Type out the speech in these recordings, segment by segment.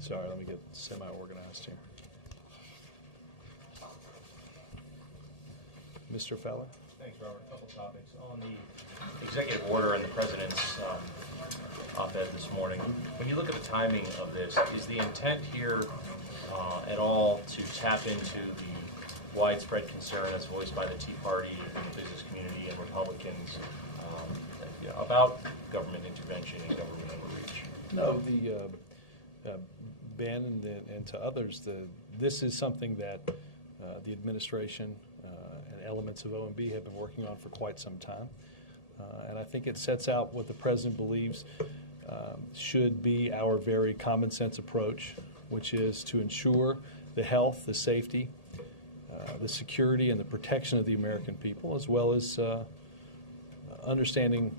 Sorry, let me get semi-organized here. Mr. Feller? Thanks, Robert. A couple topics. On the executive order and the President's op-ed this morning, when you look at the timing of this, is the intent here at all to tap into the widespread concern that's voiced by the Tea Party and the business community and Republicans about government intervention and government overreach? No, Ben and to others, this is something that the administration and elements of OMB have been working on for quite some time. And I think it sets out what the President believes should be our very common sense approach, which is to ensure the health, the safety, the security, and the protection of the American people, as well as understanding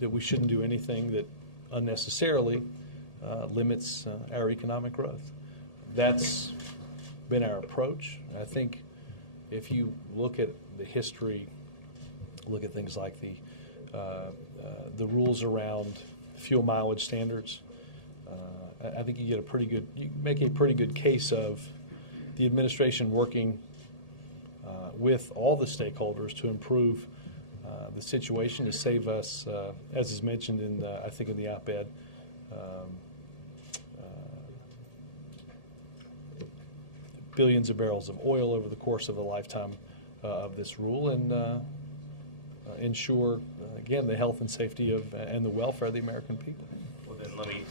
that we shouldn't do anything that unnecessarily limits our economic growth. That's been our approach. I think if you look at the history, look at things like the rules around fuel mileage standards, I think you make a pretty good case of the administration working with all the stakeholders to improve the situation, to save us, as is mentioned in I think in the op-ed, billions of barrels of oil over the course of the lifetime of this rule, and ensure, again, the health and safety of and the welfare of the American people. Well, then let me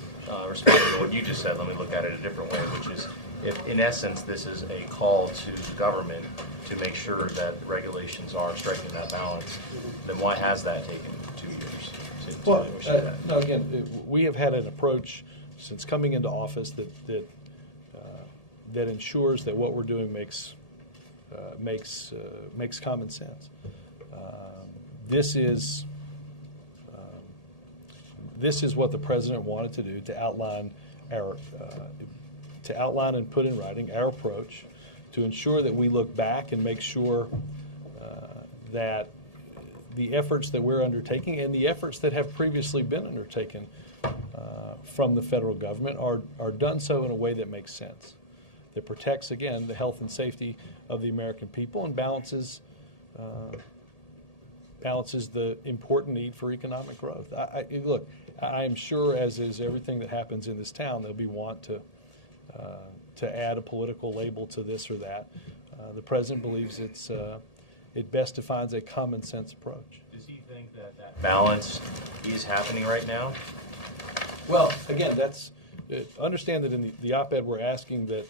respond to what you just said. Let me look at it a different way, which is, if in essence this is a call to the government to make sure that regulations are striking that balance, then why has that taken 2 years to negotiate that? No, again, we have had an approach since coming into office that ensures that what we're doing makes common sense. This is what the President wanted to do, to outline and put in writing our approach, to ensure that we look back and make sure that the efforts that we're undertaking and the efforts that have previously been undertaken from the federal government are done so in a way that makes sense, that protects, again, the health and safety of the American people and balances the important need for economic growth. Look, I am sure, as is everything that happens in this town, there'll be want to add a political label to this or that. The President believes it best defines a common sense approach. Does he think that balance is happening right now? Well, again, understand that in the op-ed we're asking that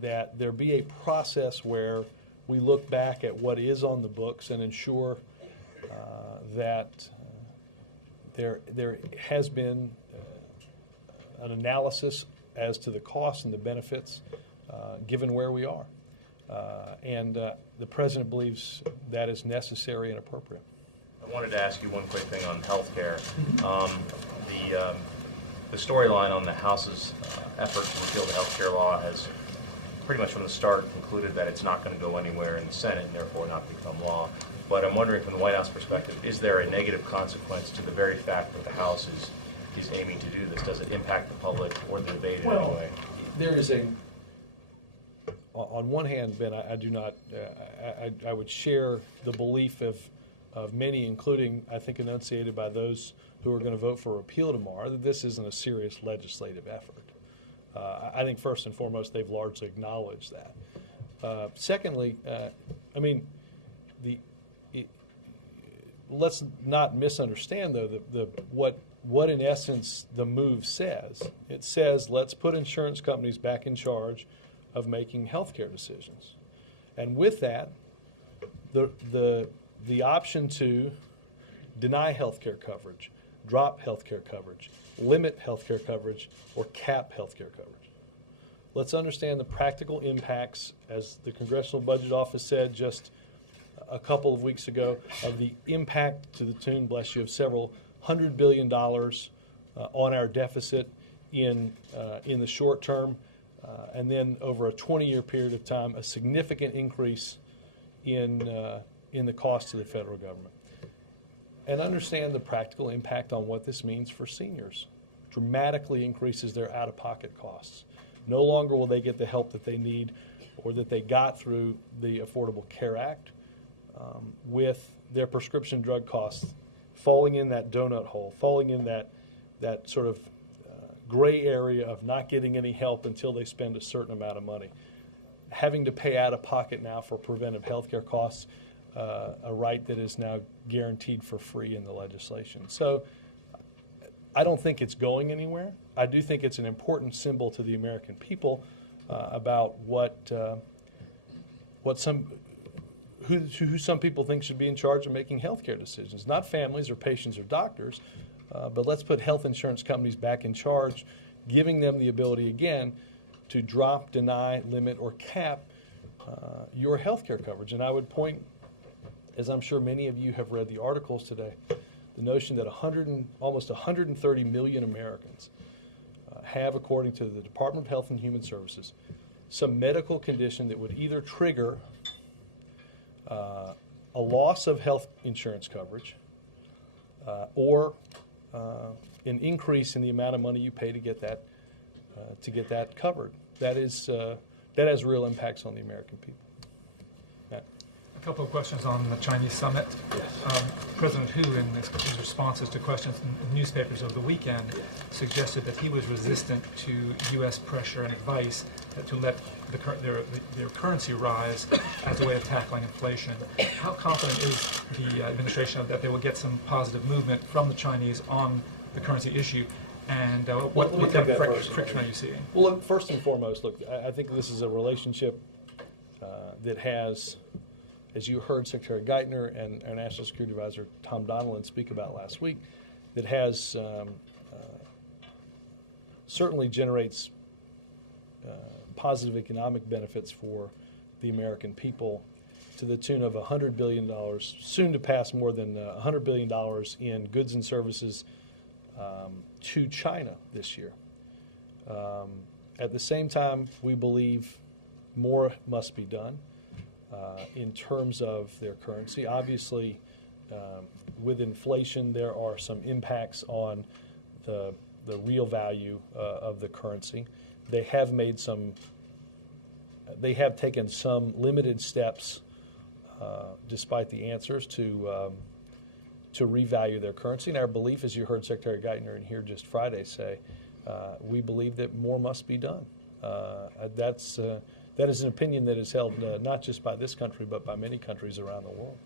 there be a process where we look back at what is on the books and ensure that there has been an analysis as to the costs and the benefits given where we are. And the President believes that is necessary and appropriate. I wanted to ask you one quick thing on health care. The storyline on the House's effort to repeal the health care law has pretty much from the start concluded that it's not going to go anywhere in the Senate and therefore not become law. But I'm wondering, from the White House perspective, is there a negative consequence to the very fact that the House is aiming to do this? Does it impact the public or the debate in any way? There is on one hand, Ben, I do not, I would share the belief of many, including, I think, enunciated by those who are going to vote for repeal tomorrow, that this isn't a serious legislative effort. I think first and foremost, they've largely acknowledged that. Secondly, let's not misunderstand, though, what in essence the move says. It says, let's put insurance companies back in charge of making healthcare decisions, and with that, the option to deny healthcare coverage, drop healthcare coverage, limit healthcare coverage, or cap healthcare coverage. Let's understand the practical impacts, as the Congressional Budget Office said just a couple of weeks ago, of the impact to the tune, bless you, of several $100 billion on our deficit in the short term, and then over a 20-year period of time, a significant increase in the cost to the federal government. And understand the practical impact on what this means for seniors. Dramatically increases their out-of-pocket costs. No longer will they get the help that they need or that they got through the Affordable Care Act, with their prescription drug costs falling in that donut hole, falling in that sort of gray area of not getting any help until they spend a certain amount of money. Having to pay out of pocket now for preventive health care costs, a right that is now guaranteed for free in the legislation. So I don't think it's going anywhere. I do think it's an important symbol to the American people about who some people think should be in charge of making healthcare decisions. Not families or patients or doctors, but let's put health insurance companies back in charge, giving them the ability again to drop, deny, limit, or cap your healthcare coverage. And I would point, as I'm sure many of you have read the articles today, the notion that almost 130 million Americans have, according to the Department of Health and Human Services, some medical condition that would either trigger a loss of health insurance coverage or an increase in the amount of money you pay to get that covered. That has real impacts on the American people. Matt? A couple of questions on the Chinese summit. Yes. President Hu, in his responses to questions in newspapers over the weekend, suggested that he was resistant to U.S. pressure and advice to let their currency rise as a way of tackling inflation. How confident is the administration that they will get some positive movement from the Chinese on the currency issue? And what kind of friction are you seeing? Well, look, first and foremost, I think this is a relationship that has, as you heard Secretary Geithner and our National Security Advisor Tom Donilon speak about last week, that has certainly generates positive economic benefits for the American people to the tune of $100 billion, soon to pass more than $100 billion in goods and services to China this year. At the same time, we believe more must be done in terms of their currency. Obviously, with inflation, there are some impacts on the real value of the currency. They have taken some limited steps, despite the answers, to revalue their currency. And our belief, as you heard Secretary Geithner in here just Friday say, we believe that more must be done. That is an opinion that is held not just by this country, but by many countries around the world.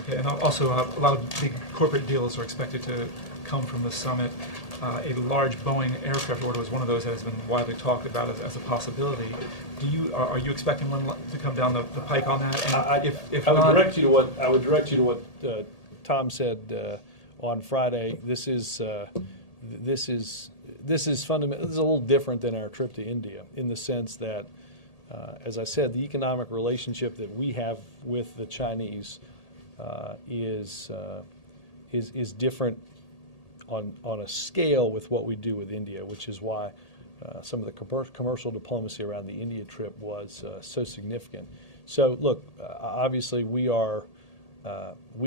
Okay, and also a lot of big corporate deals are expected to come from the summit. A large Boeing aircraft order was one of those that has been widely talked about as a possibility. Are you expecting one to come down the pike on that? And I would direct you to what Tom said on Friday. This is fundamental. This is a little different than our trip to India in the sense that, as I said, the economic relationship that we have with the Chinese is different on a scale with what we do with India, which is why some of the commercial diplomacy around the India trip was so significant. So, look, obviously we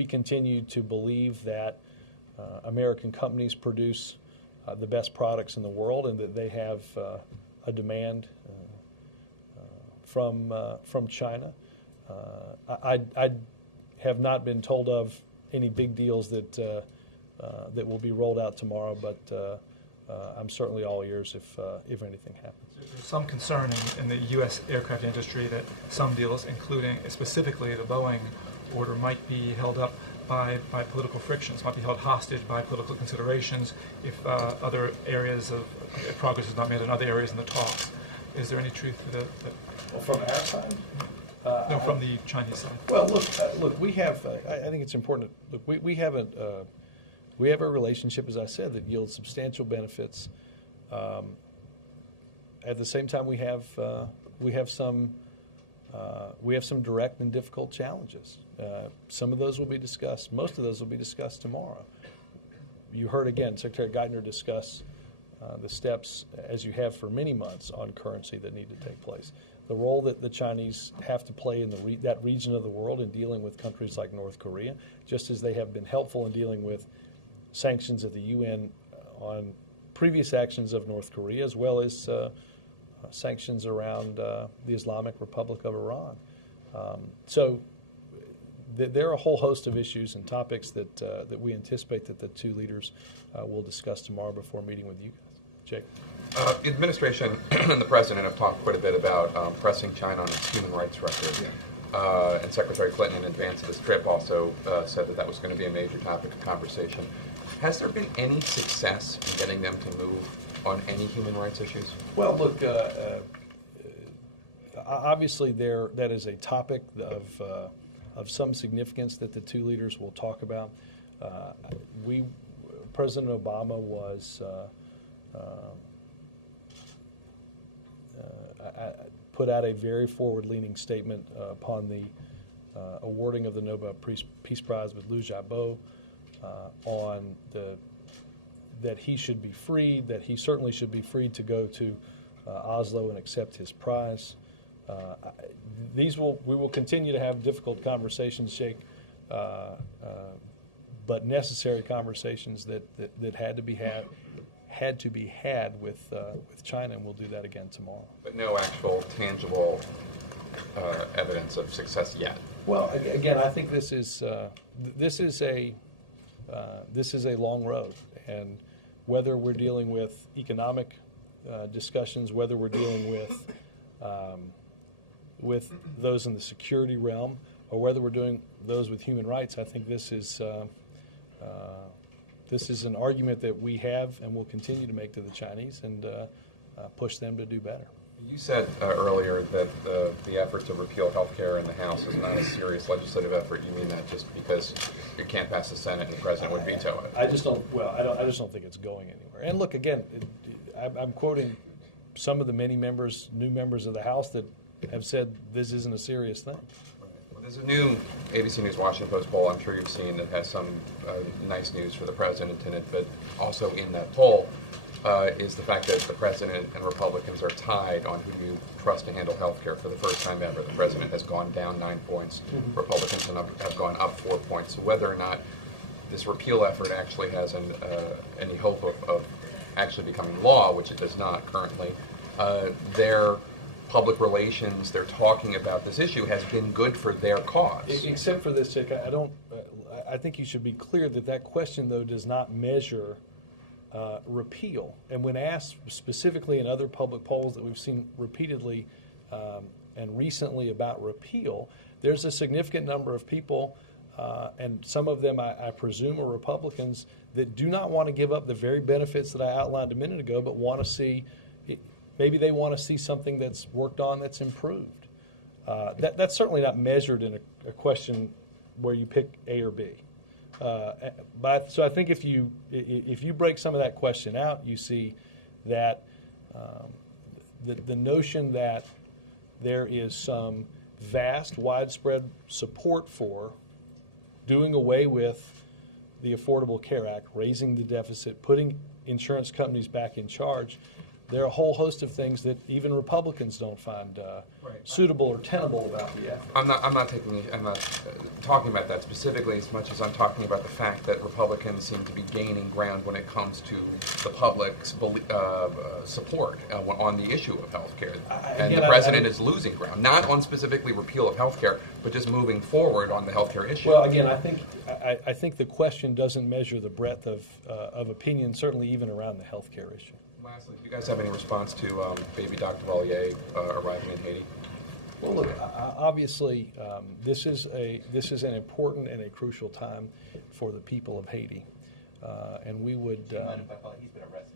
continue to believe that American companies produce the best products in the world, and that they have a demand from China. I have not been told of any big deals that will be rolled out tomorrow, but I'm certainly all ears if anything happens. There's some concern in the U.S. aircraft industry that some deals, including specifically the Boeing order, might be held up by political frictions, might be held hostage by political considerations if other areas of progress is not made in other areas in the talks. Is there any truth to that? Well, from our side? No, from the Chinese side. Well, look. We have. I think it's important. Look, we have a relationship, as I said, that yields substantial benefits. At the same time, we have some direct and difficult challenges. Some of those will be discussed. Most of those will be discussed tomorrow. You heard again Secretary Geithner discuss the steps, as you have for many months, on currency that need to take place. The role that the Chinese have to play in that region of the world in dealing with countries like North Korea, just as they have been helpful in dealing with sanctions at the UN on previous actions of North Korea, as well as sanctions around the Islamic Republic of Iran. So there are a whole host of issues and topics that we anticipate that the two leaders will discuss tomorrow before meeting with you guys. Jake? The administration and the president have talked quite a bit about pressing China on its human rights record. Yeah. And Secretary Clinton, in advance of this trip, also said that was going to be a major topic of conversation. Has there been any success in getting them to move on any human rights issues? Well, look, obviously that is a topic of some significance that the two leaders will talk about. President Obama was put out a very forward-leaning statement upon the awarding of the Nobel Peace Prize with Liu Xiaobo on that he should be freed, that he certainly should be freed to go to Oslo and accept his prize. We will continue to have difficult conversations, Jake, but necessary conversations that had to be had with China, and we'll do that again tomorrow. But no actual tangible evidence of success yet. Well, again, I think this is a long road, and whether we're dealing with economic discussions, whether we're dealing with those in the security realm, or whether we're doing those with human rights, I think this is an argument that we have and will continue to make to the Chinese and push them to do better. You said earlier that the effort to repeal health care in the House is not a serious legislative effort. You mean that just because you can't pass the Senate and the President would veto it? I just don't think it's going anywhere. And look, again, I'm quoting some of the many new members of the House that have said this isn't a serious thing. Well, there's a new ABC News Washington Post poll I'm sure you've seen that has some nice news for the President in it, but also in that poll is the fact that the President and Republicans are tied on who you trust to handle health care for the first time ever. The President has gone down 9 points. Mm-hmm. Republicans have gone up 4 points. So whether or not this repeal effort actually has any hope of actually becoming law, which it does not currently, their public relations, they're talking about this issue, has been good for their cause. Except for this, Jake, I think you should be clear that question, though, does not measure repeal. And when asked specifically in other public polls that we've seen repeatedly and recently about repeal, there's a significant number of people, and some of them I presume are Republicans, that do not want to give up the very benefits that I outlined a minute ago, but want to see, maybe they want to see something that's worked on that's improved. That's certainly not measured in a question where you pick A or B. So I think if you break some of that question out, you see that the notion that there is some vast, widespread support for doing away with the Affordable Care Act, raising the deficit, putting insurance companies back in charge. There are a whole host of things that even Republicans don't find suitable or tenable about the effort. I'm not talking about that specifically as much as I'm talking about the fact that Republicans seem to be gaining ground when it comes to the public's support on the issue of health care. And the President is losing ground, not on specifically repeal of health care, but just moving forward on the health care issue. Well, again, I think the question doesn't measure the breadth of opinion, certainly even around the health care issue. Lastly, do you guys have any response to baby Dr. Valier arriving in Haiti? Well, look, obviously, this is an important and a crucial time for the people of Haiti, and we would. Do you mind if I follow? He's been arrested.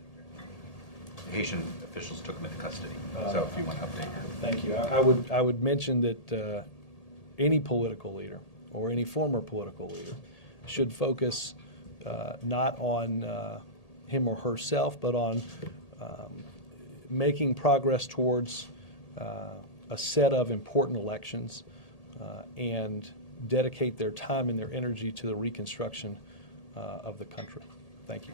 Haitian officials took him into custody. So, if you want to update her. Thank you. I would mention that any political leader or any former political leader should focus not on him or herself, but on making progress towards a set of important elections and dedicate their time and their energy to the reconstruction of the country. Thank you.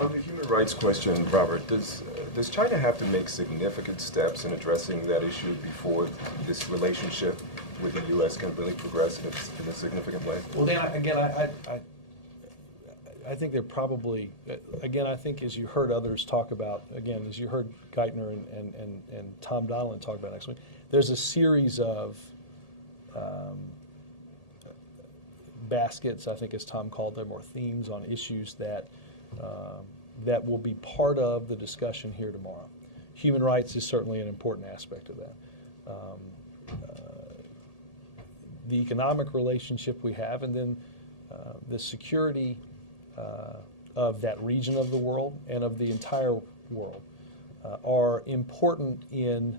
On the human rights question, Robert, does China have to make significant steps in addressing that issue before this relationship with the U.S. can really progress in a significant way? Well, then, I think they're probably, again, I think as you heard others talk about, again, as you heard Geithner and Tom Donilon talk about next week, there's a series of baskets, I think as Tom called them, or themes on issues that that will be part of the discussion here tomorrow. Human rights is certainly an important aspect of that. The economic relationship we have, and then the security of that region of the world and of the entire world are important in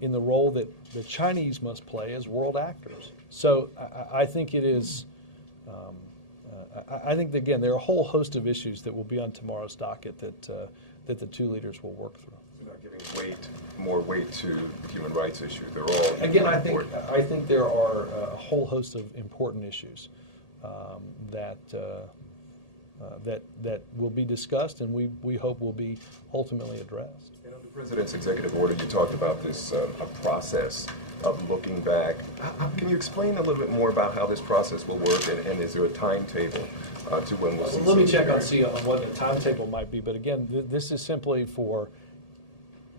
the role that the Chinese must play as world actors. So I think it is. I think that, again, there are a whole host of issues that will be on tomorrow's docket that the two leaders will work through. You're not giving more weight to the human rights issue. They're all Again, I important. think there are a whole host of important issues that will be discussed, and we hope will be ultimately addressed. In the President's executive order, you talked about this a process of looking back. Can you explain a little bit more about how this process will work, and is there a timetable to when we'll see? Let me check on what the timetable might be, but again, this is simply for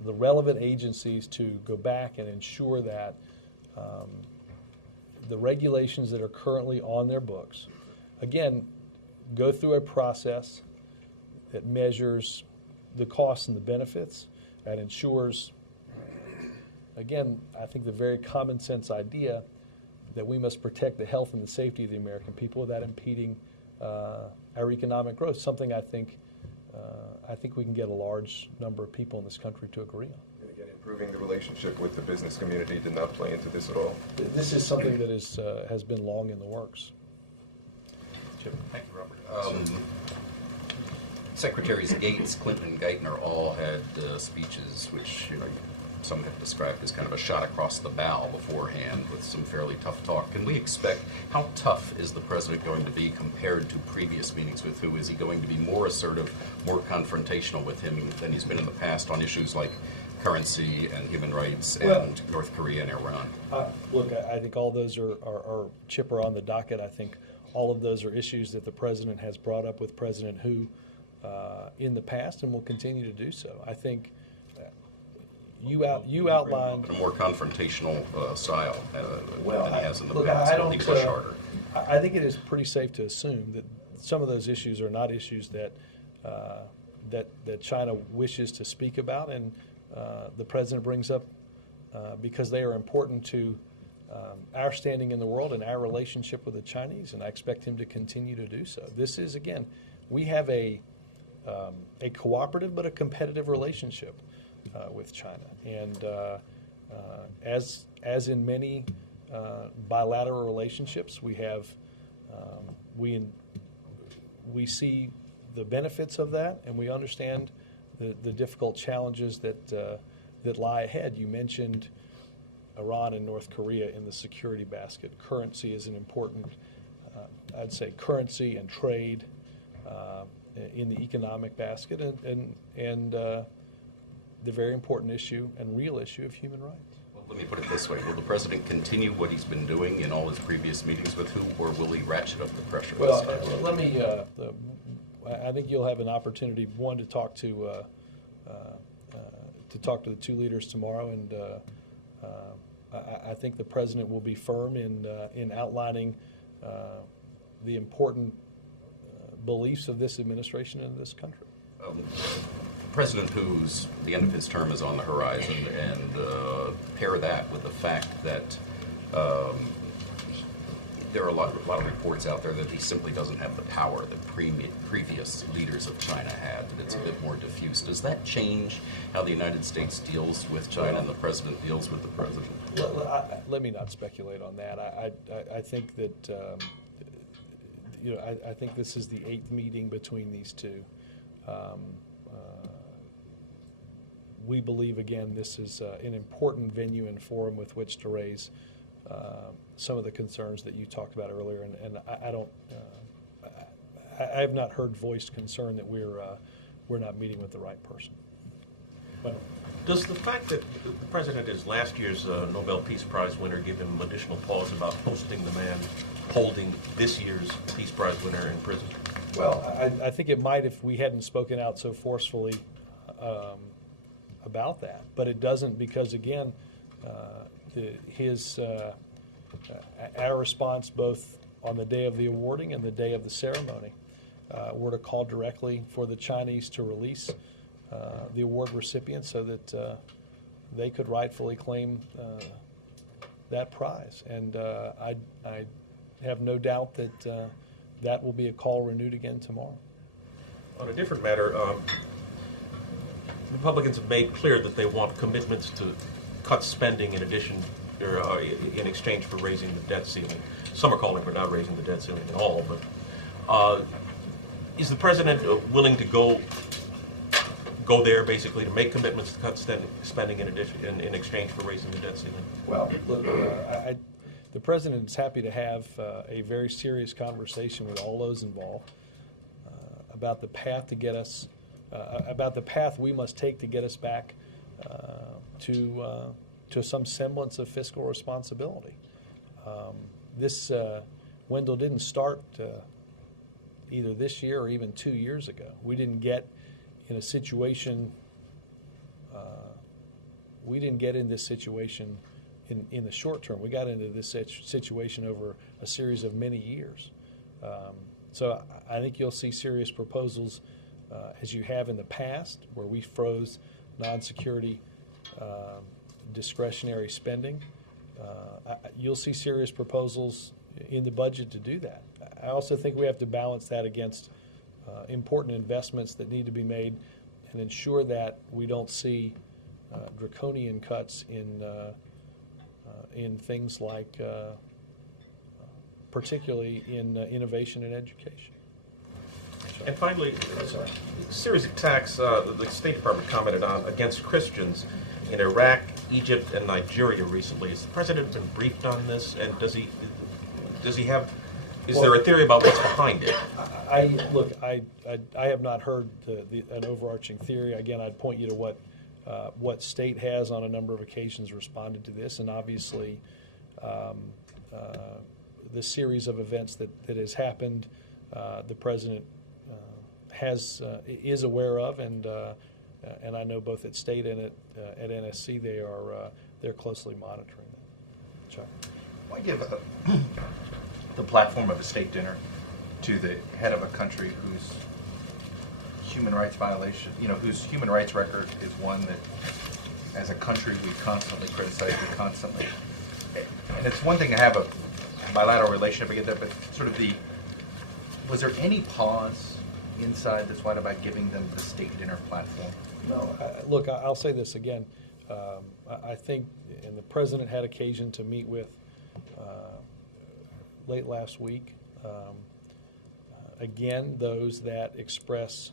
the relevant agencies to go back and ensure that the regulations that are currently on their books, again, go through a process that measures the costs and the benefits, that ensures, again, I think the very common sense idea that we must protect the health and the safety of the American people without impeding our economic growth, something I think we can get a large number of people in this country to agree on. And again, improving the relationship with the business community did not play into this at all. This is something that has been long in the works. Chip. Thank you, Robert. Secretaries Gates, Clinton, and Geithner all had speeches which, some have described as kind of a shot across the bow beforehand with some fairly tough talk. Can we expect, how tough is the president going to be compared to previous meetings with who? Is he going to be more assertive, more confrontational with him than he's been in the past on issues like currency and human rights and North Korea and Iran? Look, I think all those are Chipper on the docket. I think all of those are issues that the president has brought up with President Hu in the past and will continue to do so. I think you outlined a more confrontational style than he has in the look, past. I don't he push harder. I think it is pretty safe to assume that some of those issues are not issues that China wishes to speak about, and the president brings up because they are important to our standing in the world and our relationship with the Chinese, and I expect him to continue to do so. This is, again, we have a cooperative but a competitive relationship with China, and as in many bilateral relationships, we have we see the benefits of that, and we understand the difficult challenges that lie ahead. You mentioned Iran and North Korea in the security basket. Currency is an important, I'd say, currency and trade in the economic basket, and the very important issue and real issue of human rights. Well, let me put it this way. Will the president continue what he's been doing in all his previous meetings with who, or will he ratchet up the pressure? Well, let me, I think you'll have an opportunity, one, to talk to the two leaders tomorrow, and I think the president will be firm in outlining the important beliefs of this administration and this country. President the end of his term is on the horizon, and pair that with the fact that there are a lot of reports out there that he simply doesn't have the power that previous leaders of China had, that it's a bit more diffuse. Does that change how the United States deals with China and the president deals with the president? Let me not speculate on that. I think that I think this is the 8th meeting between these two. We believe, again, this is an important venue and forum with which to raise some of the concerns that you talked about earlier, and I don't. I have not heard voiced concern that we're not meeting with the right person. But Does the fact that the president is last year's Nobel Peace Prize winner give him additional pause about hosting the man holding this year's Peace Prize winner in prison? well, I think it might if we hadn't spoken out so forcefully about that, but it doesn't because again, our response both on the day of the awarding and the day of the ceremony were to call directly for the Chinese to release the award recipients so that they could rightfully claim that prize. And I have no doubt that that will be a call renewed again tomorrow. On a different matter, Republicans have made clear that they want commitments to cut spending in addition, or in exchange for raising the debt ceiling. Some are calling for not raising the debt ceiling at all, but is the president willing to go there basically to make commitments to cut spending in exchange for raising the debt ceiling? Well, look, the president is happy to have a very serious conversation with all those involved about the path to get us, about the path we must take to get us back to some semblance of fiscal responsibility. This, Wendell, didn't start either this year or even 2 years ago. We didn't get in a situation, we didn't get in this situation in the short term. We got into this situation over a series of many years. So I think you'll see serious proposals as you have in the past where we froze non-security discretionary spending. You'll see serious proposals in the budget to do that. I also think we have to balance that against important investments that need to be made and ensure that we don't see draconian cuts in things like particularly in innovation and education. And finally, a series of attacks the State Department commented on against Christians in Iraq, Egypt, and Nigeria recently. Has the president been briefed on this, and does he have? Is there a theory about what's behind it? I have not heard an overarching theory. Again, I'd point you to what state has on a number of occasions responded to this, and obviously the series of events that has happened, the president is aware of, and I know both at state and at NSC they're closely monitoring it. Chuck. Why give the platform of a state dinner to the head of a country whose human rights violation, whose human rights record is one that, as a country, we constantly criticize, and it's one thing to have a bilateral relationship, I get that, but sort of was there any pause inside this White about giving them the state dinner platform? No. Look, I'll say this again. I think, and the president had occasion to meet with late last week, again, those that express,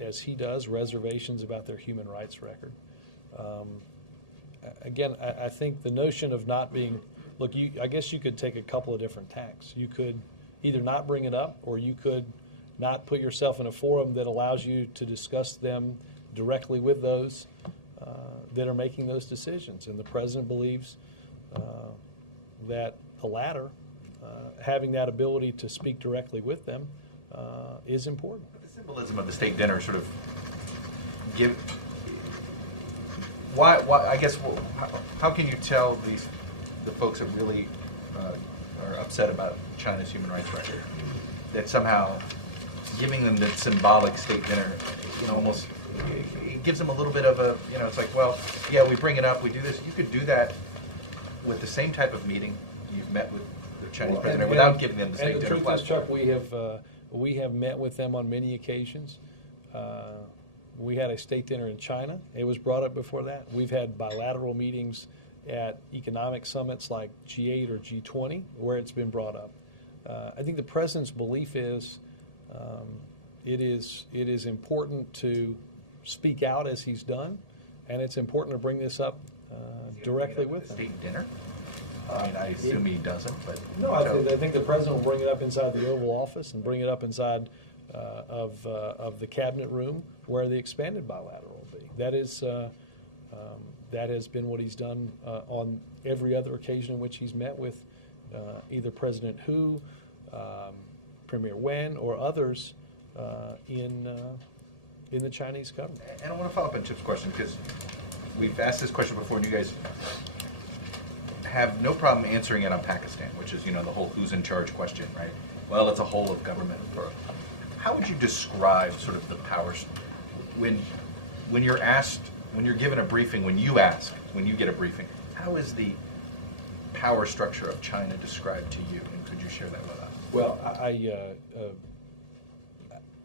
as he does, reservations about their human rights record. Again, I think the notion of not being, look, I guess you could take a couple of different tacks. You could either not bring it up, or you could not put yourself in a forum that allows you to discuss them directly with those that are making those decisions. And the president believes that the latter, having that ability to speak directly with them, is important. But the symbolism of the state dinner sort of why I guess, how can you tell the folks that really are upset about China's human rights record that somehow giving them the symbolic state dinner, almost it gives them a little bit of a, it's like, well, yeah, we bring it up, we do this. You could do that with the same type of meeting you've met with the Chinese president without giving them the state dinner platform. And the truth is, Chuck, we have met with them on many occasions. We had a state dinner in China. It was brought up before that. We've had bilateral meetings at economic summits like G8 or G20 where it's been brought up. I think the president's belief is it is important to speak out as he's done, and it's important to bring this up directly with him. State dinner? I mean, I assume he doesn't, but. No, I think the president will bring it up inside the Oval Office and bring it up inside of the cabinet room where the expanded bilateral will be. That has been what he's done on every other occasion in which he's met with either President Hu, Premier Wen, or others in the Chinese government. And I want to follow up on Chip's question, because we've asked this question before, and you guys have no problem answering it on Pakistan, which is, the whole who's in charge question, right? Well, it's a whole of government. How would you describe sort of the powers when you're asked, when you're given a briefing, when you get a briefing, how is the power structure of China described to you, and could you share that with us? Well,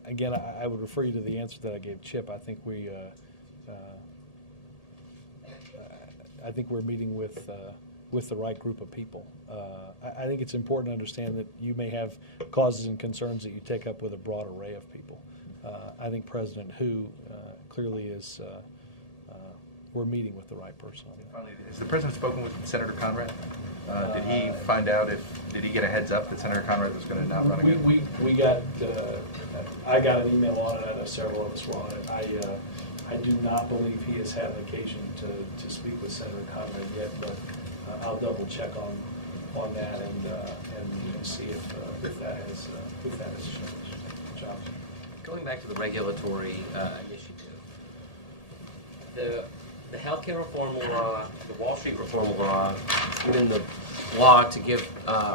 again, I would refer you to the answer that I gave Chip. I think we're meeting with the right group of people. I think it's important to understand that you may have causes and concerns that you take up with a broad array of people. I think President Hu clearly is. We're meeting with the right person on that. Finally, has the president spoken with Senator Conrad? Did he find out did he get a heads up that Senator Conrad was going to not run again? I got an email on it. I know several of us were on it. I do not believe he has had an occasion to speak with Senator Conrad yet, but I'll double check on that and see if that has changed. John? Going back to the regulatory initiative, the healthcare reform law, the Wall Street reform law, even the law to give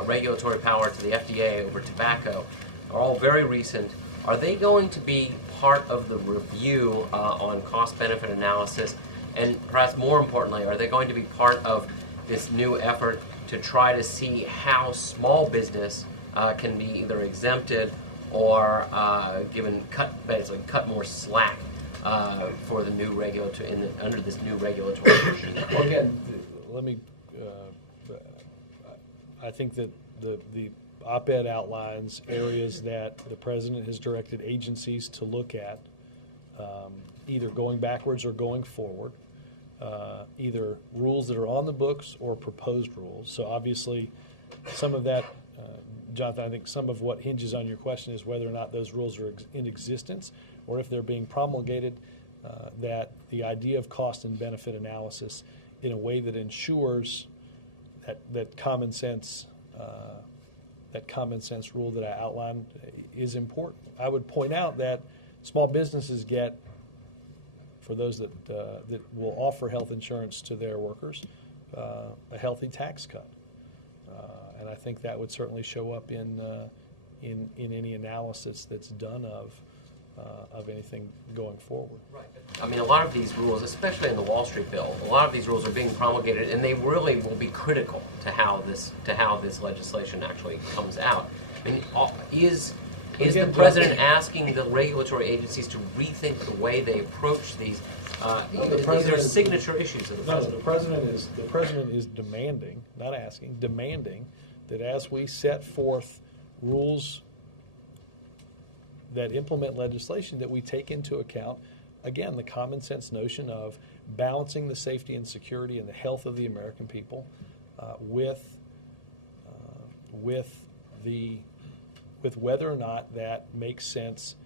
regulatory power to the FDA over tobacco are all very recent. Are they going to be part of the review on cost-benefit analysis? And perhaps more importantly, are they going to be part of this new effort to try to see how small business can be either exempted or basically cut more slack for the new under this new regulatory regime? Well, again, let me. I think that the op-ed outlines areas that the president has directed agencies to look at, either going backwards or going forward, either rules that are on the books or proposed rules. So obviously, some of that, Jonathan, I think some of what hinges on your question is whether or not those rules are in existence, or if they're being promulgated, that the idea of cost and benefit analysis in a way that ensures that common sense rule that I outlined is important. I would point out that small businesses get, for those that will offer health insurance to their workers, a healthy tax cut, and I think that would certainly show up in any analysis that's done of anything going forward. Right. I mean, a lot of these rules, especially in the Wall Street bill, a lot of these rules are being promulgated, and they really will be critical to how this legislation actually comes out. I mean, is the president asking the regulatory agencies to rethink the way they approach these? These are signature issues of the president. The president is demanding, not asking, demanding that as we set forth rules that implement legislation, that we take into account, again, the common sense notion of balancing the safety and security and the health of the American people with whether or not that makes sense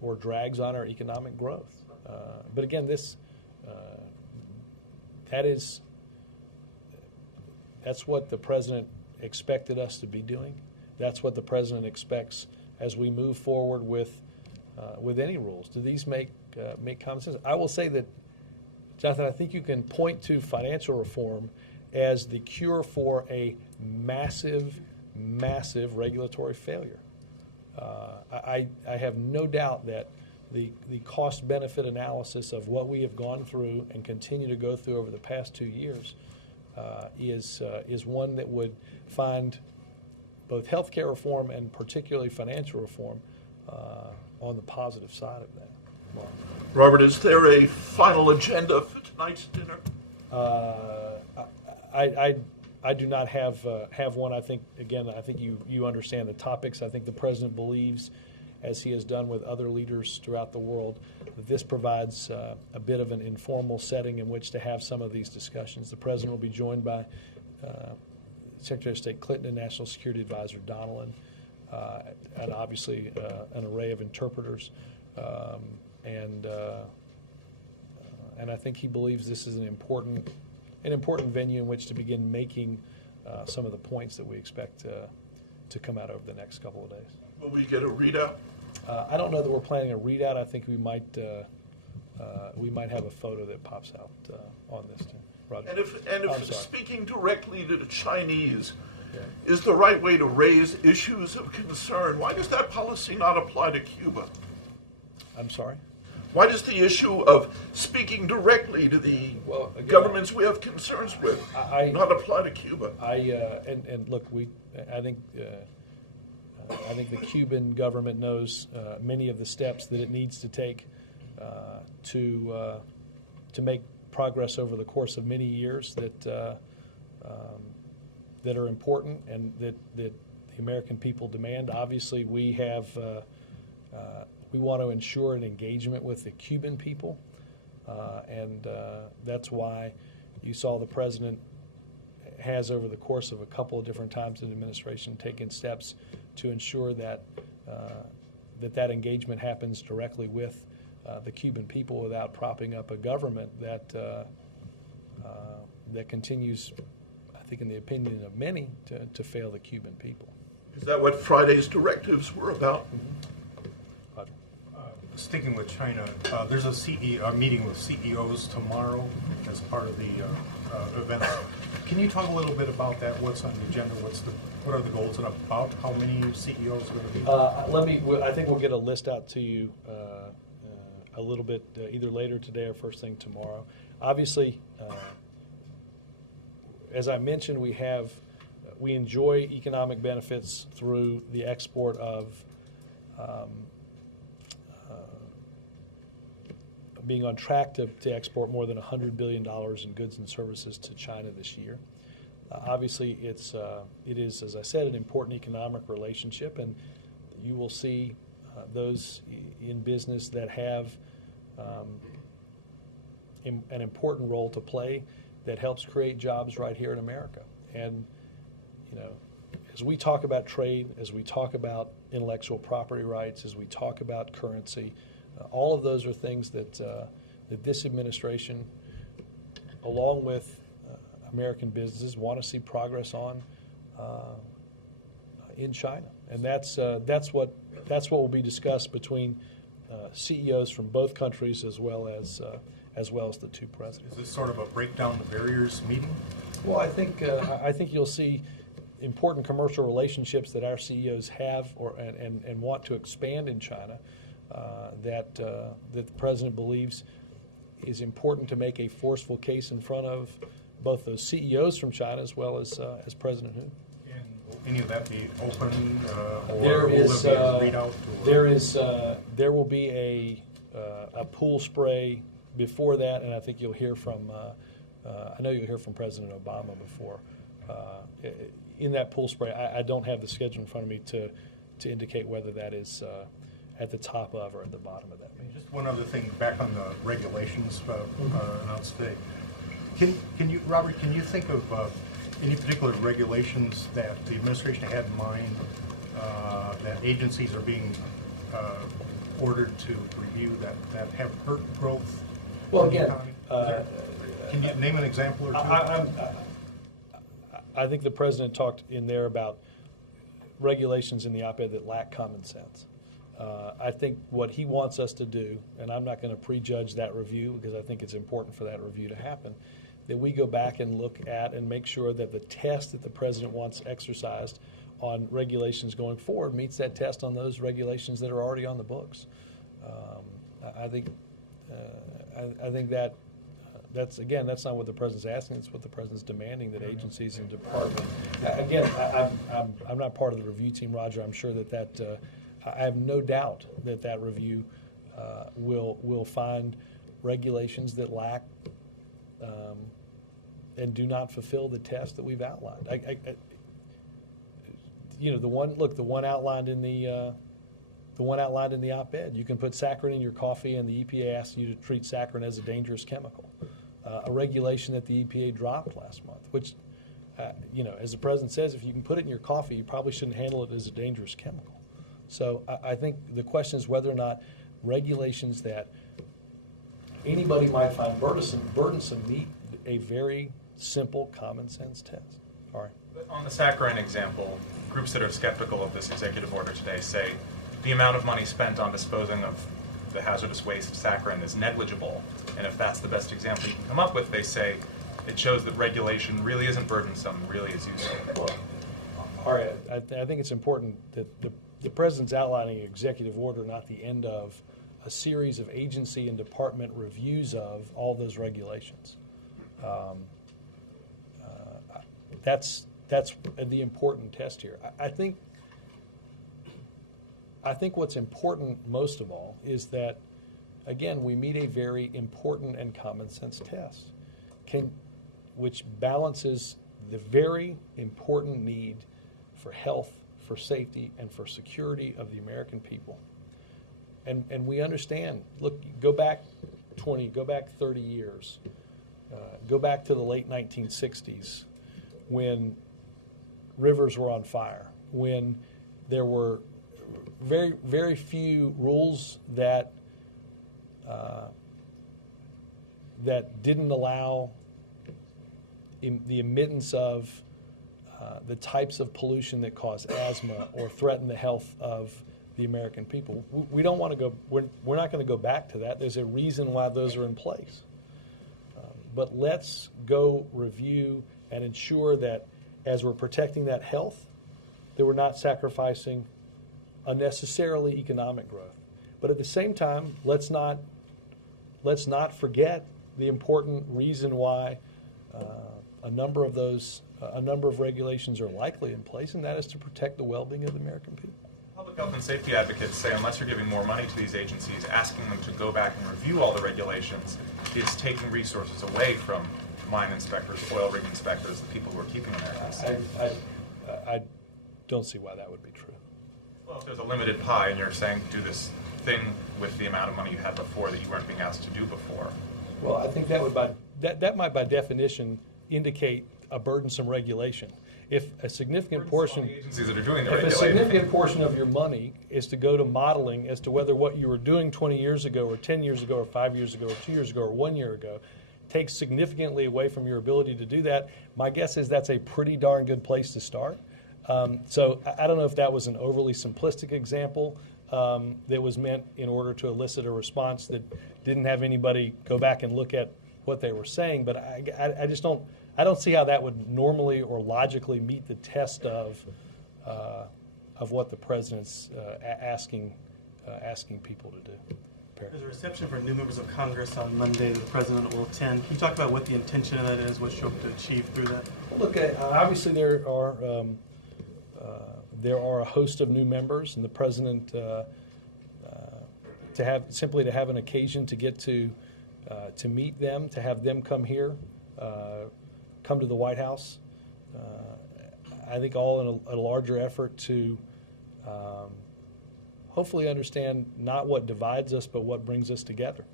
or drags on our economic growth. But again, that's what the president expected us to be doing. That's what the president expects as we move forward with any rules. Do these make common sense? I will say that, Jonathan, I think you can point to financial reform as the cure for a massive regulatory failure. I have no doubt that the cost-benefit analysis of what we have gone through and continue to go through over the past 2 years is one that would find both healthcare reform and particularly financial reform on the positive side of that. Mark. Robert, is there a final agenda for tonight's dinner? I do not have one. I think you understand the topics. I think the president believes, as he has done with other leaders throughout the world, that this provides a bit of an informal setting in which to have some of these discussions. The president will be joined by Secretary of State Clinton and National Security Advisor Donnellan, and obviously an array of interpreters. And I think he believes this is an important venue in which to begin making some of the points that we expect to come out over the next couple of days. Will we get a readout? I don't know that we're planning a readout. I think we might have a photo that pops out on this too. Roger. And I'm if sorry. speaking directly to the Chinese Yeah. is the right way to raise issues of concern, why does that policy not apply to Cuba? I'm sorry. Why does the issue of speaking directly to the Well, again, governments we have concerns with I- not apply to Cuba? And look, I think the Cuban government knows many of the steps that it needs to take to make progress over the course of many years that are important and that the American people demand. Obviously, we want to ensure an engagement with the Cuban people, and that's why you saw the president has, over the course of a couple of different times in the administration, taken steps to ensure that that engagement happens directly with the Cuban people without propping up a government that continues, I think in the opinion of many, to fail the Cuban people. Is that what Friday's directives were about? Roger. Sticking with China, there's a meeting with CEOs tomorrow as part of the event. Can you talk a little bit about that? What's on the agenda? What are the goals and about how many CEOs are going to be? I think we'll get a list out to you a little bit either later today or first thing tomorrow. Obviously, as I mentioned, we enjoy economic benefits through the export of being on track to export more than $100 billion in goods and services to China this year. Obviously, it is, as I said, an important economic relationship, and you will see those in business that have an important role to play that helps create jobs right here in America. And, as we talk about trade, as we talk about intellectual property rights, as we talk about currency, all of those are things that this administration, along with American businesses, want to see progress on in China, and that's what will be discussed between CEOs from both countries as well as the two presidents. Is this sort of a breakdown the barriers meeting? Well, I think you'll see important commercial relationships that our CEOs have and want to expand in China that the president believes is important to make a forceful case in front of both those CEOs from China as well as President Hu. And will any of that be open, or There will is there be a readout? there will be a pool spray before that, and I think you'll hear from I know you'll hear from President Obama before. In that pool spray, I don't have the schedule in front of me to indicate whether that is at the top of or at the bottom of that meeting. Just one other thing, back on the regulations announced today. Can you, Robert, can you think of any particular regulations that the administration had in mind that agencies are being ordered to review that have hurt growth? Well, in the again, economy? Can you name an example or two? I think the president talked in there about regulations in the op-ed that lack common sense. I think what he wants us to do, and I'm not going to prejudge that review because I think it's important for that review to happen, that we go back and look at and make sure that the test that the president wants exercised on regulations going forward meets that test on those regulations that are already on the books. I think that's not what the president's asking. It's what the president's demanding, that agencies and departments. Again, I'm not part of the review team, Roger. I'm sure that I have no doubt that review will find regulations that lack and do not fulfill the test that we've outlined. The one outlined in the op-ed. You can put saccharin in your coffee, and the EPA asks you to treat saccharin as a dangerous chemical. A regulation that the EPA dropped last month, which as the president says, if you can put it in your coffee, you probably shouldn't handle it as a dangerous chemical. So I think the question is whether or not regulations that anybody might find burdensome meet a very simple common sense test. All right. On the saccharin example, groups that are skeptical of this executive order today say the amount of money spent on disposing of the hazardous waste saccharin is negligible. And if that's the best example you can come up with, they say it shows that regulation really isn't burdensome, really is useful. Well, all right. I think it's important that the president's outlining an executive order, not the end of a series of agency and department reviews of all those regulations. That's the important test here. I think what's important most of all is that, again, we meet a very important and common sense test, which balances the very important need for health, for safety, and for security of the American people. And we understand, look, go back 20, go back 30 years, go back to the late 1960s when rivers were on fire, when there were very, very few rules that didn't allow the emittance of the types of pollution that cause asthma or threaten the health of the American people. We don't want to go, we're not going to go back to that. There's a reason why those are in place. But let's go review and ensure that as we're protecting that health, that we're not sacrificing unnecessarily economic growth. But at the same time, let's not forget the important reason why a number of regulations are likely in place, and that is to protect the well-being of the American people. Public health and safety advocates say unless you're giving more money to these agencies, asking them to go back and review all the regulations is taking resources away from mine inspectors, oil rig inspectors, the people who are keeping Americans safe. I don't see why that would be true. Well, if there's a limited pie and you're saying do this thing with the amount of money you had before that you weren't being asked to do before. Well, I think that might by definition indicate a burdensome regulation. If a significant portion, agencies that are doing the if a regulating. significant portion of your money is to go to modeling as to whether what you were doing 20 years ago or 10 years ago or 5 years ago or 2 years ago or 1 year ago takes significantly away from your ability to do that, my guess is that's a pretty darn good place to start. So I don't know if that was an overly simplistic example that was meant in order to elicit a response that didn't have anybody go back and look at what they were saying, but I just don't see how that would normally or logically meet the test of what the president's asking people to do. There's a reception for new members of Congress on Monday that the president will attend. Can you talk about what the intention of that is, what you hope to achieve through that? Look, obviously there are a host of new members, and the president to have an occasion to get to meet them, to have them come here, come to the White House. I think all in a larger effort to hopefully understand not what divides us, but what brings us together.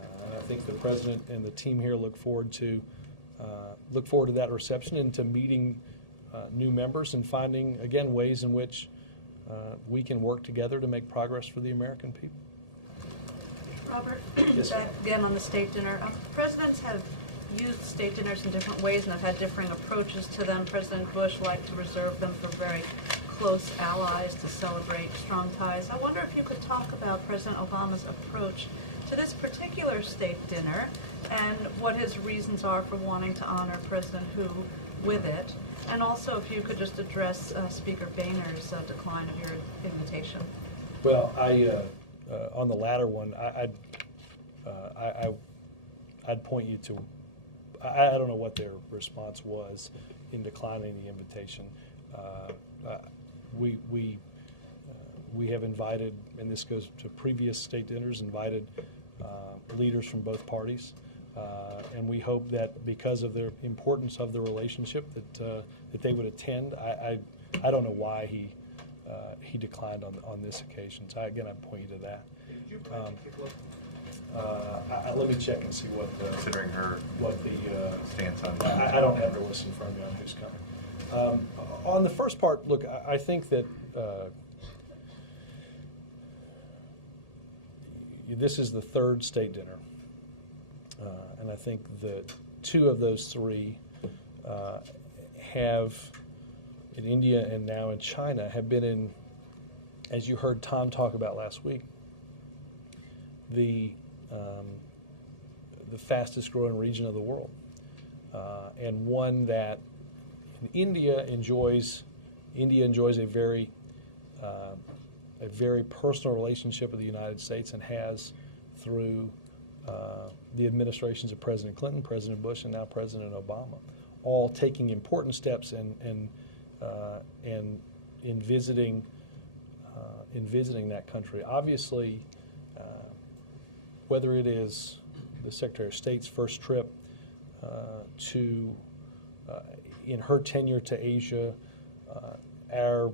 I think the president and the team here look forward to that reception and to meeting new members and finding, again, ways in which we can work together to make progress for the American people. Robert, Yes, again on the state dinner. Presidents have used state dinners in different ways and have had differing approaches to them. President Bush liked to reserve them for very close allies to celebrate strong ties. I wonder if you could talk about President Obama's approach to this particular state dinner and what his reasons are for wanting to honor President Hu with it. And also if you could just address Speaker Boehner's decline of your invitation. Well, on the latter one, I'd point you to, I don't know what their response was in declining the invitation. We have invited, and this goes to previous state dinners, invited leaders from both parties, and we hope that because of their importance of the relationship that they would attend. I don't know why he declined on this occasion. So again, I'd point you to that. Let me check and see what the, considering her stance on I don't have her list in front of me on who's coming. On the first part, look, I think that this is the third state dinner. And I think that two of those three have, in India and now in China, have been in, as you heard Tom talk about last week, the fastest growing region of the world, and one that India enjoys a very personal relationship with the United States, and has through the administrations of President Clinton, President Bush, and now President Obama, all taking important steps in visiting that country. Obviously, whether it is the Secretary of State's first trip in her tenure to Asia, our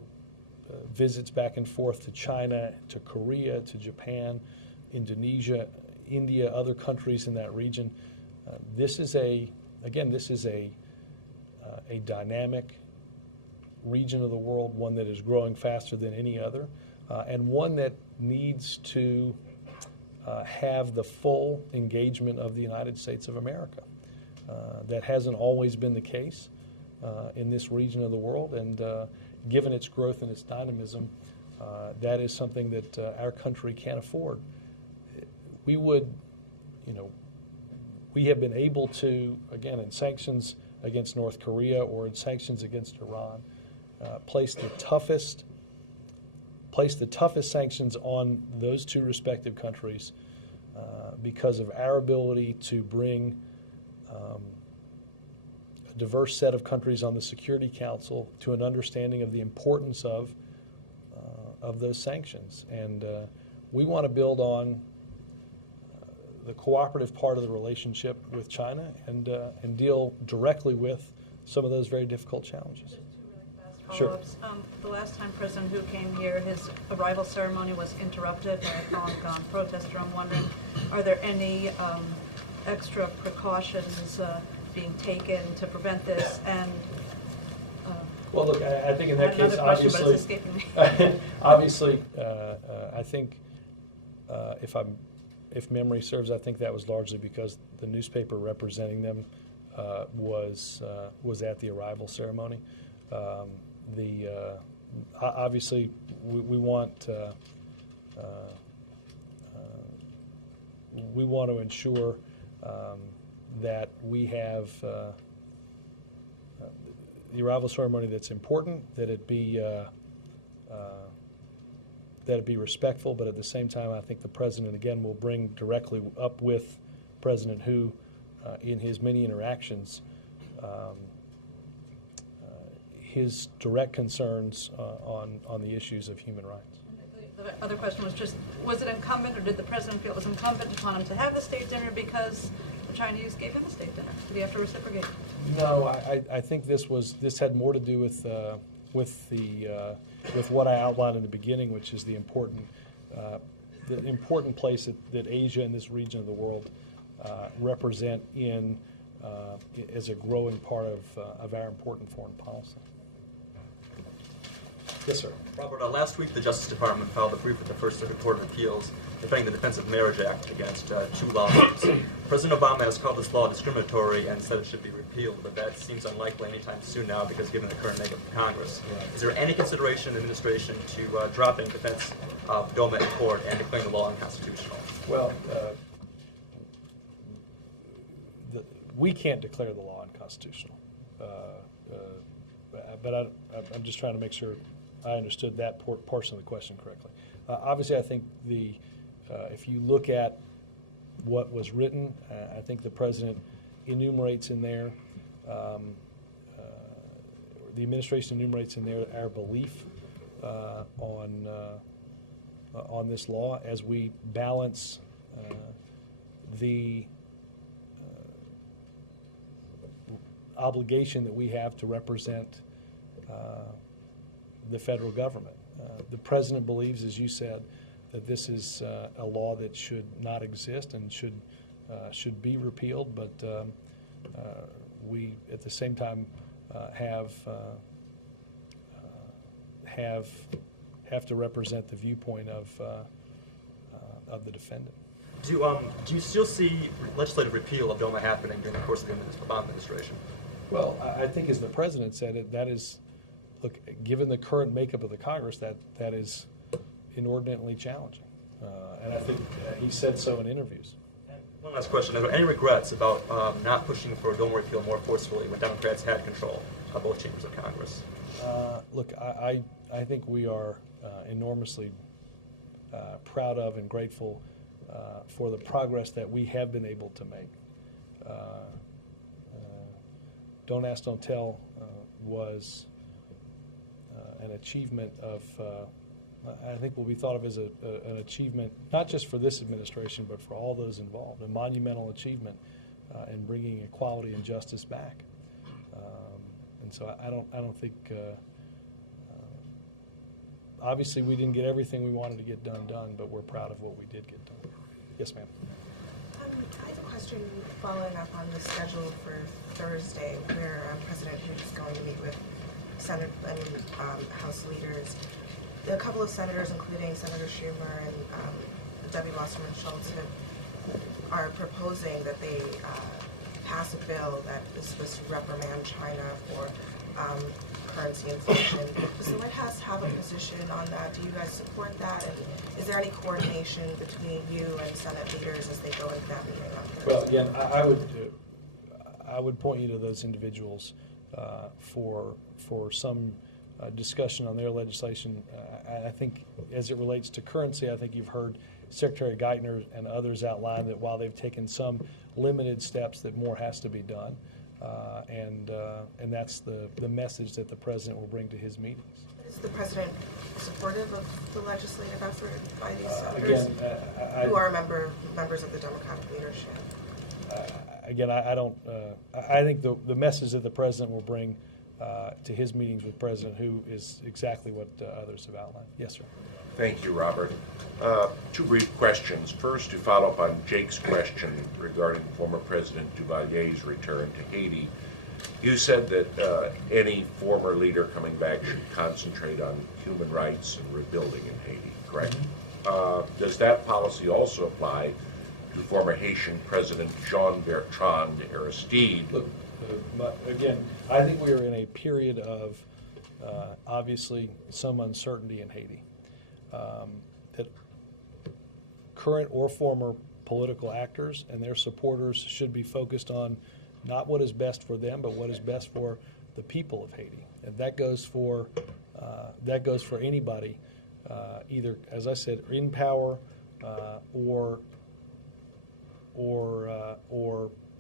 visits back and forth to China, to Korea, to Japan, Indonesia, India, other countries in that region. This is a dynamic region of the world, one that is growing faster than any other, and one that needs to have the full engagement of the United States of America. That hasn't always been the case in this region of the world, and given its growth and its dynamism, that is something that our country can't afford. We have been able to, again, in sanctions against North Korea or in sanctions against Iran, place the toughest sanctions on those two respective countries because of our ability to bring a diverse set of countries on the Security Council to an understanding of the importance of those sanctions. And we want to build on the cooperative part of the relationship with China and deal directly with some of those very difficult challenges. Follow-ups. The last time President Hu came here, his arrival ceremony was interrupted by a Falun Gong protester. I'm wondering, are there any extra precautions being taken to prevent this? And well, look, I think in that case, question, but it's escaping me. obviously, I think if memory serves, I think that was largely because the newspaper representing them was at the arrival ceremony. Obviously, we want to ensure that we have the arrival ceremony that's important, that it be respectful, but at the same time, I think the president again will bring directly up with President Hu in his many interactions his direct concerns on the issues of human rights. The other question was just, was it incumbent, or did the president feel it was incumbent upon him to have the state dinner because the Chinese gave him a state dinner? Did he have to reciprocate? No, I think this had more to do with what I outlined in the beginning, which is the important place that Asia and this region of the world represent as a growing part of our important foreign policy. Yes, sir. Robert, last week the Justice Department filed a brief with the First Circuit Court of Appeals defending the Defense of Marriage Act against two lawsuits. President Obama has called this law discriminatory and said it should be repealed, but that seems unlikely anytime soon now because given the current makeup of Congress. Is there any consideration in the administration to dropping defense of DOMA in court and declaring the law unconstitutional? Well, we can't declare the law unconstitutional, but I'm just trying to make sure I understood that portion of the question correctly. Obviously, I think if you look at what was written, I think the president enumerates in there, the administration enumerates in there our belief on this law as we balance the obligation that we have to represent the federal government. The president believes, as you said, that this is a law that should not exist and should be repealed, but we at the same time have to represent the viewpoint of the defendant. Do you still see legislative repeal of DOMA happening during the course of the Obama administration? Well, I think as the president said it, that is, look, given the current makeup of the Congress, that is inordinately challenging. And I think he said so in interviews. And one last question. Are there any regrets about not pushing for DOMA repeal more forcefully when Democrats had control of both chambers of Congress? Look, I think we are enormously proud of and grateful for the progress that we have been able to make. Don't Ask, Don't Tell was an achievement of, I think will be thought of as an achievement, not just for this administration, but for all those involved, a monumental achievement in bringing equality and justice back. And so I don't think, obviously we didn't get everything we wanted to get done, but we're proud of what we did get done. Yes, ma'am. I have a question following up on the schedule for Thursday, where President Bush is going to meet with Senate and House leaders. A couple of senators, including Senator Schumer and Debbie Wasserman Schultz, are proposing that they pass a bill that is supposed to reprimand China for currency inflation. Does the White House have a position on that? Do you guys support that? And is there any coordination between you and Senate leaders as they go into that meeting on Thursday? Well, again, I would point you to those individuals for some discussion on their legislation. I think as it relates to currency, I think you've heard Secretary Geithner and others outline that while they've taken some limited steps, that more has to be done. And that's the message that the president will bring to his meetings. Is the president supportive of the legislative effort by these senators who are members of the Democratic leadership? I think the message that the president will bring to his meetings with President Hu is exactly what others have outlined. Yes, sir. Thank you, Robert. Two brief questions. First, to follow up on Jake's question regarding former President Duvalier's return to Haiti. You said that any former leader coming back should concentrate on human rights and rebuilding in Haiti, correct? Mm-hmm. Does that policy also apply to former Haitian President Jean-Bertrand Aristide? Look, again, I think we are in a period of obviously some uncertainty in Haiti. That current or former political actors and their supporters should be focused on not what is best for them, but what is best for the people of Haiti, and that goes for anybody, either, as I said, in power or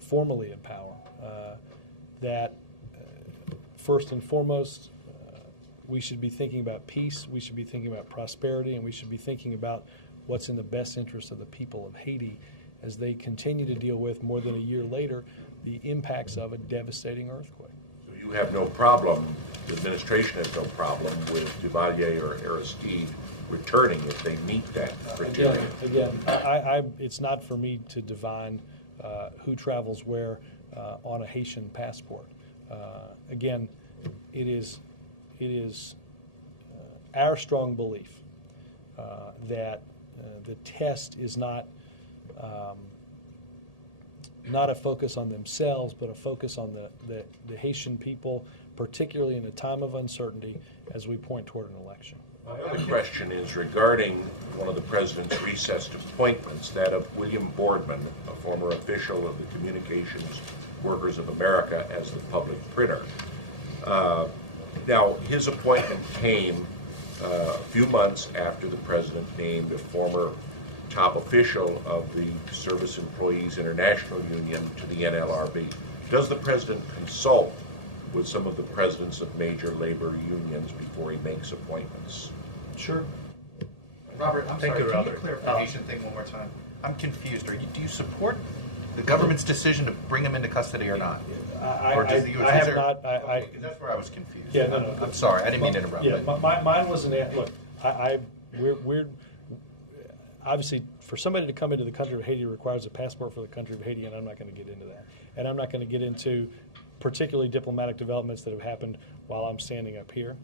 formerly in power. That first and foremost, we should be thinking about peace, we should be thinking about prosperity, and we should be thinking about what's in the best interest of the people of Haiti as they continue to deal with, more than a year later, the impacts of a devastating earthquake. So you have no problem, the administration has no problem with Duvalier or Aristide returning if they meet that criteria? Again, it's not for me to divine who travels where on a Haitian passport. Again, it is our strong belief that the test is not a focus on themselves, but a focus on the Haitian people, particularly in a time of uncertainty as we point toward an election. My other question is regarding one of the president's recessed appointments, that of William Boardman, a former official of the Communications Workers of America as the public printer. Now, his appointment came a few months after the president named a former top official of the Service Employees International Union to the NLRB. Does the president consult with some of the presidents of major labor unions before he makes appointments? Sure. Robert, I'm Thank sorry, you, can Robert. you clarification thing one more time? I'm confused. Do you support the government's decision to bring him into custody or not? Or does the I have there, not. That's where I was confused. Yeah, no. I'm sorry. I didn't mean to interrupt. Yeah, mine wasn't. Look, obviously, for somebody to come into the country of Haiti requires a passport for the country of Haiti, and I'm not going to get into that. And I'm not going to get into particularly diplomatic developments that have happened while I'm standing up here.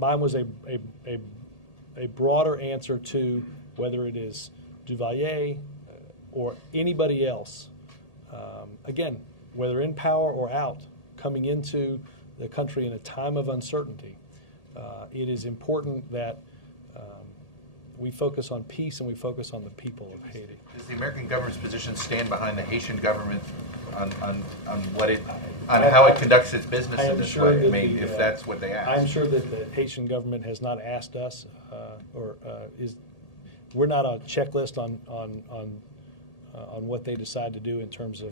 Mine was a broader answer to whether it is Duvalier or anybody else, again, whether in power or out, coming into the country in a time of uncertainty. It is important that we focus on peace and we focus on the people of Haiti. Does the American government's position stand behind the Haitian government on what it, on how it conducts its business in this way? I mean, if that's what they ask. I'm sure that the Haitian government has not asked us, we're not a checklist on what they decide to do in terms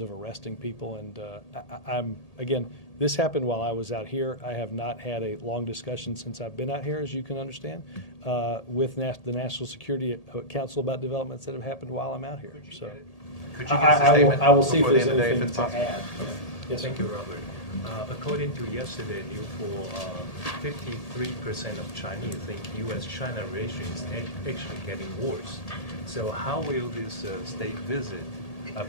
of arresting people. And I'm again, this happened while I was out here. I have not had a long discussion since I've been out here, as you can understand, with the National Security Council about developments that have happened while I'm out here. So Could you give us a statement I will see if before the there's end of the day if anything it's to possible? add. Yes, Thank you, Robert. According to yesterday new poll, 53% of Chinese think U.S.-China relations is actually getting worse. So how will this state visit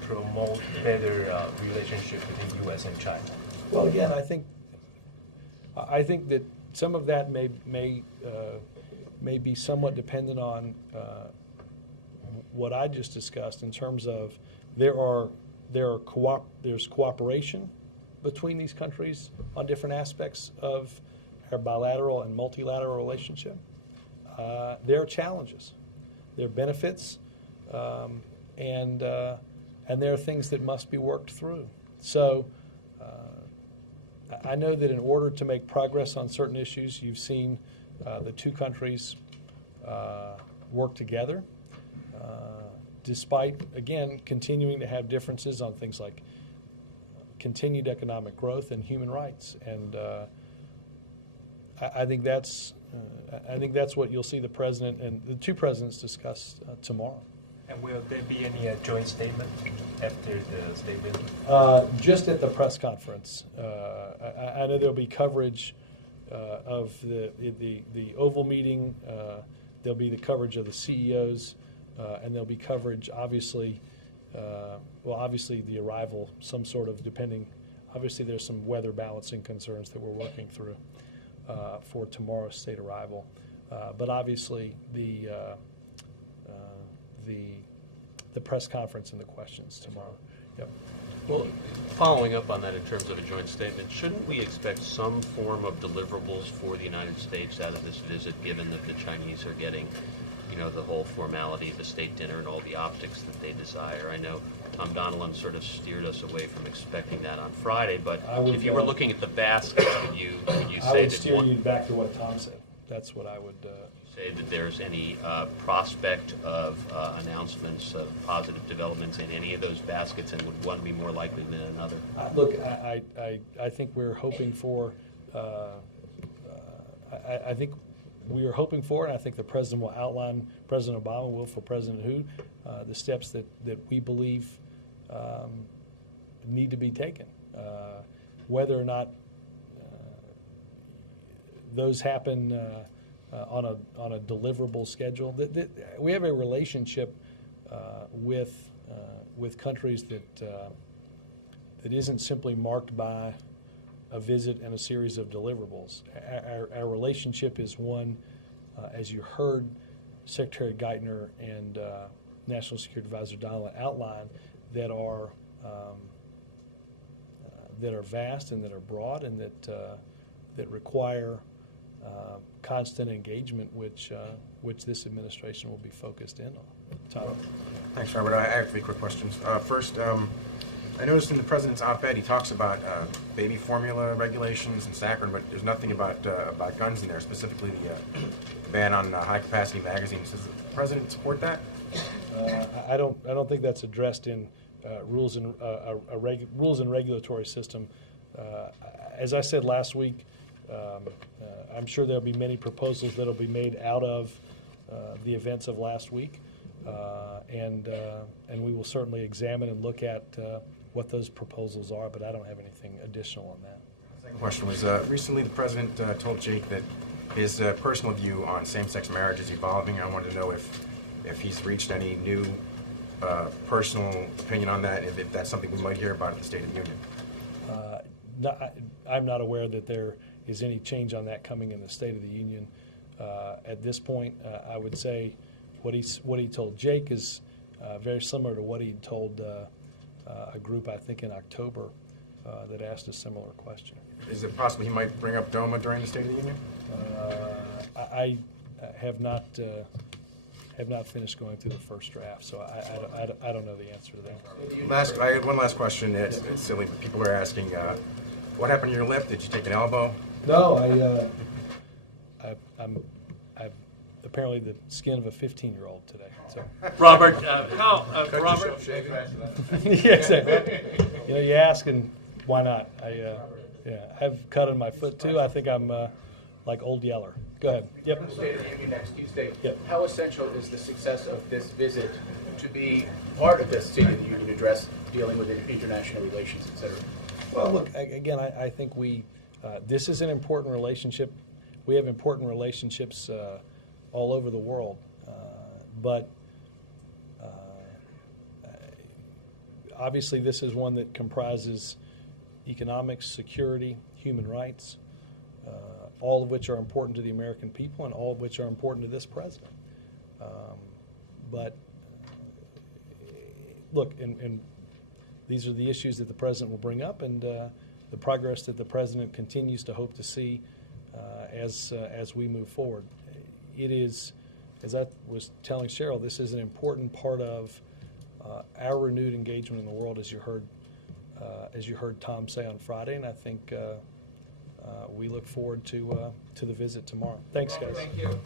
promote better relationship between U.S. and China? Well, again, I think that some of that may be somewhat dependent on what I just discussed in terms of there's cooperation between these countries on different aspects of our bilateral and multilateral relationship. There are challenges, there are benefits, and there are things that must be worked through. So I know that in order to make progress on certain issues, you've seen the two countries work together, despite, again, continuing to have differences on things like continued economic growth and human rights. And I think that's what you'll see the president and the two presidents discuss tomorrow. And will there be any joint statement after the state visit? Just at the press conference. I know there'll be coverage of the Oval meeting. There'll be the coverage of the CEOs, and there'll be coverage, obviously, obviously the arrival, some sort of obviously there's some weather balancing concerns that we're working through for tomorrow's state arrival. But obviously the press conference and the questions tomorrow. Yep. Well, following up on that in terms of a joint statement, shouldn't we expect some form of deliverables for the United States out of this visit, given that the Chinese are getting, the whole formality of the state dinner and all the optics that they desire? I know Tom Donilon sort of steered us away from expecting that on Friday, but if you were looking at the basket, would you say I would that steer you back to what Tom said. That's what I would say, that there's any prospect of announcements of positive developments in any of those baskets, and would one be more likely than another? Look, I think we're hoping for. I think we are hoping for, and I think the president will outline. President Obama will for President Hu, the steps that we believe need to be taken. Whether or not those happen on a deliverable schedule, we have a relationship with countries that isn't simply marked by a visit and a series of deliverables. Our relationship is one, as you heard Secretary Geithner and National Security Advisor Donilon outline, that are vast and that are broad and that require constant engagement, which this administration will be focused in on. Tom? Thanks, Robert. I have 3 quick questions. First, I noticed in the president's op-ed he talks about baby formula regulations and saccharin, but there's nothing about guns in there, specifically the ban on high-capacity magazines. Does the president support that? I don't think that's addressed in rules and regulatory system. As I said last week, I'm sure there'll be many proposals that'll be made out of the events of last week, and we will certainly examine and look at what those proposals are, but I don't have anything additional on that. Second question was, recently the president told Jake that his personal view on same-sex marriage is evolving. I wanted to know if he's reached any new personal opinion on that, if that's something we might hear about at the State of the Union. I'm not aware that there is any change on that coming in the State of the Union. At this point, I would say what he told Jake is very similar to what he told a group, I think, in October that asked a similar question. Is it possible he might bring up DOMA during the State of the Union? I have not finished going through the first draft, so I don't know the answer to that. I had one last question. It's silly, but people are asking, what happened to your lip? Did you take an elbow? No, I'm apparently the skin of a 15-year-old today. So. Robert, Robert. Yes, you ask, and why not? I've cut on my foot too. I think I'm like Old Yeller. Go ahead. Yep. State of the Union next Tuesday. Yep. How essential is the success of this visit to be part of the State of the Union address dealing with international relations, et cetera? Well, look, again, I think this is an important relationship. We have important relationships all over the world, but obviously this is one that comprises economics, security, human rights, all of which are important to the American people and all of which are important to this president. But look, and these are the issues that the president will bring up, and the progress that the president continues to hope to see as we move forward. It is, as I was telling Cheryl, this is an important part of our renewed engagement in the world, as you heard Tom say on Friday, and I think we look forward to the visit tomorrow. Thanks, guys. Thank you.